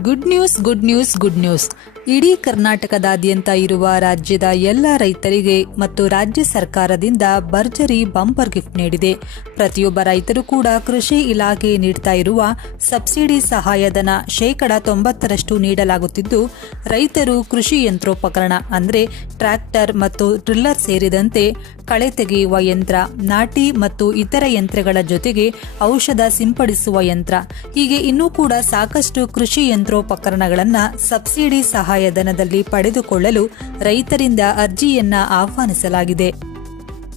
Good news good news good news ಇಡೀ ಕರ್ನಾಟಕದಾದ್ಯಂತ ಇರುವ ರಾಜ್ಯದ ಎಲ್ಲ ರೈತರಿಗೆ ಮತ್ತು ರಾಜ್ಯ ಸರ್ಕಾರದಿಂದ ಭರ್ಜರಿ ಬಂಪರ್ ಗಿಫ್ಟ್ ನೀಡಿದೆ. ಪ್ರತಿಯೊಬ್ಬ ರೈತರು ಕೂಡ ಕೃಷಿ ಇಲಾಖೆ ನೀಡ್ತಾ ಇರುವ ಸಬ್ಸಿಡಿ ಸಹಾಯಧನ ಶೇಕಡ ತೊಂಬತ್ತರಷ್ಟು ನೀಡಲಾಗುತ್ತಿದ್ದು, ರೈತರು ಕೃಷಿ ಯಂತ್ರೋಪಕರಣ ಅಂದರೆ ಟ್ರ್ಯಾಕ್ಟರ್ ಮತ್ತು ಟ್ರಿಲ್ಲರ್ ಸೇರಿದಂತೆ ಕಳೆ ತೆಗೆಯುವ ಯಂತ್ರ, ನಾಟಿ ಮತ್ತು ಇತರ ಯಂತ್ರಗಳ ಜೊತೆಗೆ ಔಷಧ ಸಿಂಪಡಿಸುವ ಯಂತ್ರ. ಹೀಗೆ ಇನ್ನೂ ಕೂಡ ಸಾಕಷ್ಟು ಕೃಷಿ ಯಂತ್ರೋಪಕರಣಗಳನ್ನು ಸಬ್ಸಿಡಿ ಸಹಾಯಧನದಲ್ಲಿ ಪಡೆದುಕೊಳ್ಳಲು ರೈತರಿಂದ ಅರ್ಜಿಯನ್ನ ಆಹ್ವಾನಿಸಲಾಗಿದೆ.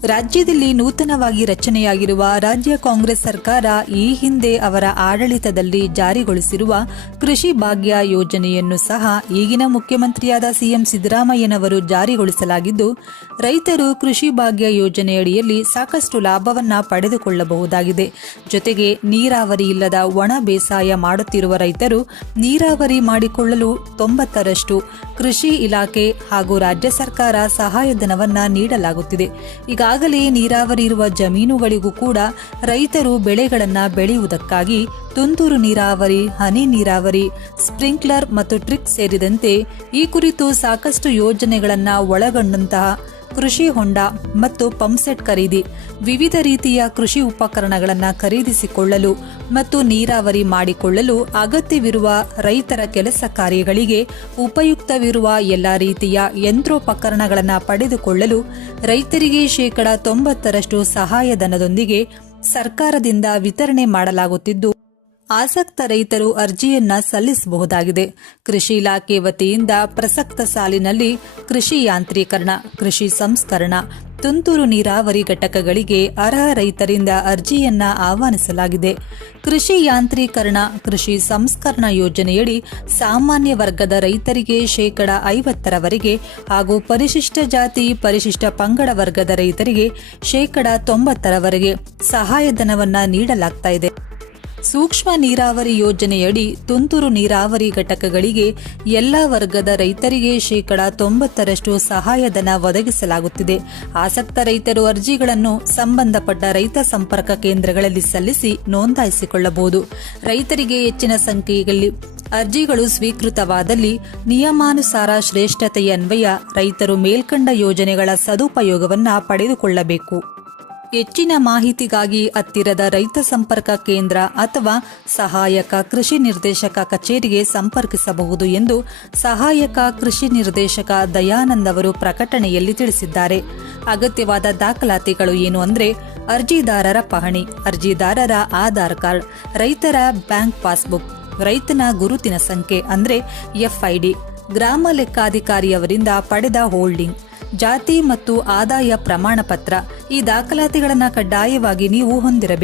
ರಾಜ್ಯದಲ್ಲಿ ನೂತನವಾಗಿ ರಚನೆಯಾಗಿರುವ ರಾಜ್ಯ ಕಾಂಗ್ರೆಸ್ ಸರ್ಕಾರ ಈ ಹಿಂದೆ ಅವರ ಆಡಳಿತದಲ್ಲಿ ಜಾರಿಗೊಳಿಸಿರುವ ಕೃಷಿ ಭಾಗ್ಯ ಯೋಜನೆಯನ್ನು ಸಹ ಈಗಿನ ಮುಖ್ಯಮಂತ್ರಿಯಾದ ಸಿಎಂ ಸಿದ್ದರಾಮಯ್ಯನವರು ಜಾರಿಗೊಳಿಸಲಾಗಿದ್ದು, ರೈತರು ಕೃಷಿ ಭಾಗ್ಯ ಯೋಜನೆಯಡಿಯಲ್ಲಿ ಸಾಕಷ್ಟು ಲಾಭವನ್ನ ಪಡೆದುಕೊಳ್ಳಬಹುದಾಗಿದೆ. ಜೊತೆಗೆ ನೀರಾವರಿ ಇಲ್ಲದ ಒಣ ಬೇಸಾಯ ಮಾಡುತ್ತಿರುವ ರೈತರು ನೀರಾವರಿ ಮಾಡಿಕೊಳ್ಳಲು ತೊಂಬತ್ತರಷ್ಟು ಕೃಷಿ ಇಲಾಖೆ ಹಾಗೂ ರಾಜ್ಯ ಸರ್ಕಾರ ಸಹಾಯಧನವನ್ನ ನೀಡಲಾಗುತ್ತಿದೆ. ಈಗಾಗಲೇ ನೀರಾವರಿ ಇರುವ ಜಮೀನುಗಳಿಗೂ ಕೂಡ ರೈತರು ಬೆಳೆಗಳನ್ನು ಬೆಳೆಯುವುದಕ್ಕಾಗಿ ತುಂತುರು ನೀರಾವರಿ, ಹನಿ ನೀರಾವರಿ, ಸ್ಪ್ರಿಂಕ್ಲರ್ ಮತ್ತು ಟ್ರಿಕ್ ಸೇರಿದಂತೆ ಈ ಕುರಿತು ಸಾಕಷ್ಟು ಯೋಜನೆಗಳನ್ನು ಒಳಗೊಂಡಂತಹ ಕೃಷಿ ಹೊಂಡ ಮತ್ತು ಪಂಪ್ಸೆಟ್ ಖರೀದಿ, ವಿವಿಧ ರೀತಿಯ ಕೃಷಿ ಉಪಕರಣಗಳನ್ನು ಖರೀದಿಸಿಕೊಳ್ಳಲು ಮತ್ತು ನೀರಾವರಿ ಮಾಡಿಕೊಳ್ಳಲು ಅಗತ್ಯವಿರುವ ರೈತರ ಕೆಲಸ ಕಾರ್ಯಗಳಿಗೆ ಉಪಯುಕ್ತವಿರುವ ಎಲ್ಲ ರೀತಿಯ ಯಂತ್ರೋಪಕರಣಗಳನ್ನು ಪಡೆದುಕೊಳ್ಳಲು ರೈತರಿಗೆ ಶೇಕಡಾ ತೊಂಬತ್ತರಷ್ಟು ಸಹಾಯಧನದೊಂದಿಗೆ ಸರ್ಕಾರದಿಂದ ವಿತರಣೆ ಮಾಡಲಾಗುತ್ತಿದ್ದು ಆಸಕ್ತ ರೈತರು ಅರ್ಜಿಯನ್ನ ಸಲ್ಲಿಸಬಹುದಾಗಿದೆ. ಕೃಷಿ ಇಲಾಖೆ ವತಿಯಿಂದ ಪ್ರಸಕ್ತ ಸಾಲಿನಲ್ಲಿ ಕೃಷಿ ಯಾಂತ್ರೀಕರಣ, ಕೃಷಿ ಸಂಸ್ಕರಣ, ತುಂತುರು ನೀರಾವರಿ ಘಟಕಗಳಿಗೆ ಅರ್ಹ ರೈತರಿಂದ ಅರ್ಜಿಯನ್ನ ಆಹ್ವಾನಿಸಲಾಗಿದೆ. ಕೃಷಿ ಯಾಂತ್ರೀಕರಣ, ಕೃಷಿ ಸಂಸ್ಕರಣ ಯೋಜನೆಯಡಿ ಸಾಮಾನ್ಯ ವರ್ಗದ ರೈತರಿಗೆ ಶೇಕಡ ಐವತ್ತರವರೆಗೆ ಹಾಗೂ ಪರಿಶಿಷ್ಟ ಜಾತಿ, ಪರಿಶಿಷ್ಟ ಪಂಗಡ ವರ್ಗದ ರೈತರಿಗೆ ಶೇಕಡ ತೊಂಬತ್ತರವರೆಗೆ ಸಹಾಯಧನವನ್ನ ನೀಡಲಾಗ್ತಾ ಇದೆ. ಸೂಕ್ಷ್ಮ ನೀರಾವರಿ ಯೋಜನೆಯಡಿ ತುಂತುರು ನೀರಾವರಿ ಘಟಕಗಳಿಗೆ ಎಲ್ಲ ವರ್ಗದ ರೈತರಿಗೆ ಶೇಕಡ ತೊಂಬತ್ತರಷ್ಟು ಸಹಾಯಧನ ಒದಗಿಸಲಾಗುತ್ತಿದೆ. ಆಸಕ್ತ ರೈತರು ಅರ್ಜಿಗಳನ್ನು ಸಂಬಂಧಪಟ್ಟ ರೈತ ಸಂಪರ್ಕ ಕೇಂದ್ರಗಳಲ್ಲಿ ಸಲ್ಲಿಸಿ ನೋಂದಾಯಿಸಿಕೊಳ್ಳಬಹುದು. ರೈತರಿಗೆ ಹೆಚ್ಚಿನ ಸಂಖ್ಯೆಯಲ್ಲಿ ಅರ್ಜಿಗಳು ಸ್ವೀಕೃತವಾದಲ್ಲಿ ನಿಯಮಾನುಸಾರ ಶ್ರೇಷ್ಠತೆಯನ್ವಯ ರೈತರು ಮೇಲ್ಕಂಡ ಯೋಜನೆಗಳ ಸದುಪಯೋಗವನ್ನು ಪಡೆದುಕೊಳ್ಳಬೇಕು. ಹೆಚ್ಚಿನ ಮಾಹಿತಿಗಾಗಿ ಹತ್ತಿರದ ರೈತ ಸಂಪರ್ಕ ಕೇಂದ್ರ ಅಥವಾ ಸಹಾಯಕ ಕೃಷಿ ನಿರ್ದೇಶಕ ಕಚೇರಿಗೆ ಸಂಪರ್ಕಿಸಬಹುದು ಎಂದು ಸಹಾಯಕ ಕೃಷಿ ನಿರ್ದೇಶಕ ದಯಾನಂದ್ ಅವರು ಪ್ರಕಟಣೆಯಲ್ಲಿ ತಿಳಿಸಿದ್ದಾರೆ. ಅಗತ್ಯವಾದ ದಾಖಲಾತಿಗಳು ಏನು ಅಂದರೆ ಅರ್ಜಿದಾರರ ಪಹಣಿ, ಅರ್ಜಿದಾರರ ಆಧಾರ್ ಕಾರ್ಡ್, ರೈತರ ಬ್ಯಾಂಕ್ ಪಾಸ್ಬುಕ್, ರೈತನ ಗುರುತಿನ ಸಂಖ್ಯೆ ಅಂದರೆ ಎಫ್ಐಡಿ ಗ್ರಾಮ ಲೆಕ್ಕಾಧಿಕಾರಿಯವರಿಂದ ಪಡೆದ ಹೋಲ್ಡಿಂಗ್ ಜಾತಿ ಮತ್ತು ಆದಾಯ ಪ್ರಮಾಣ ಪತ್ರ ಈ ದಾಖಲಾತಿಗಳನ್ನು ಕಡ್ಡಾಯವಾಗಿ ನೀವು ಹೊಂದಿರಬೇಕು.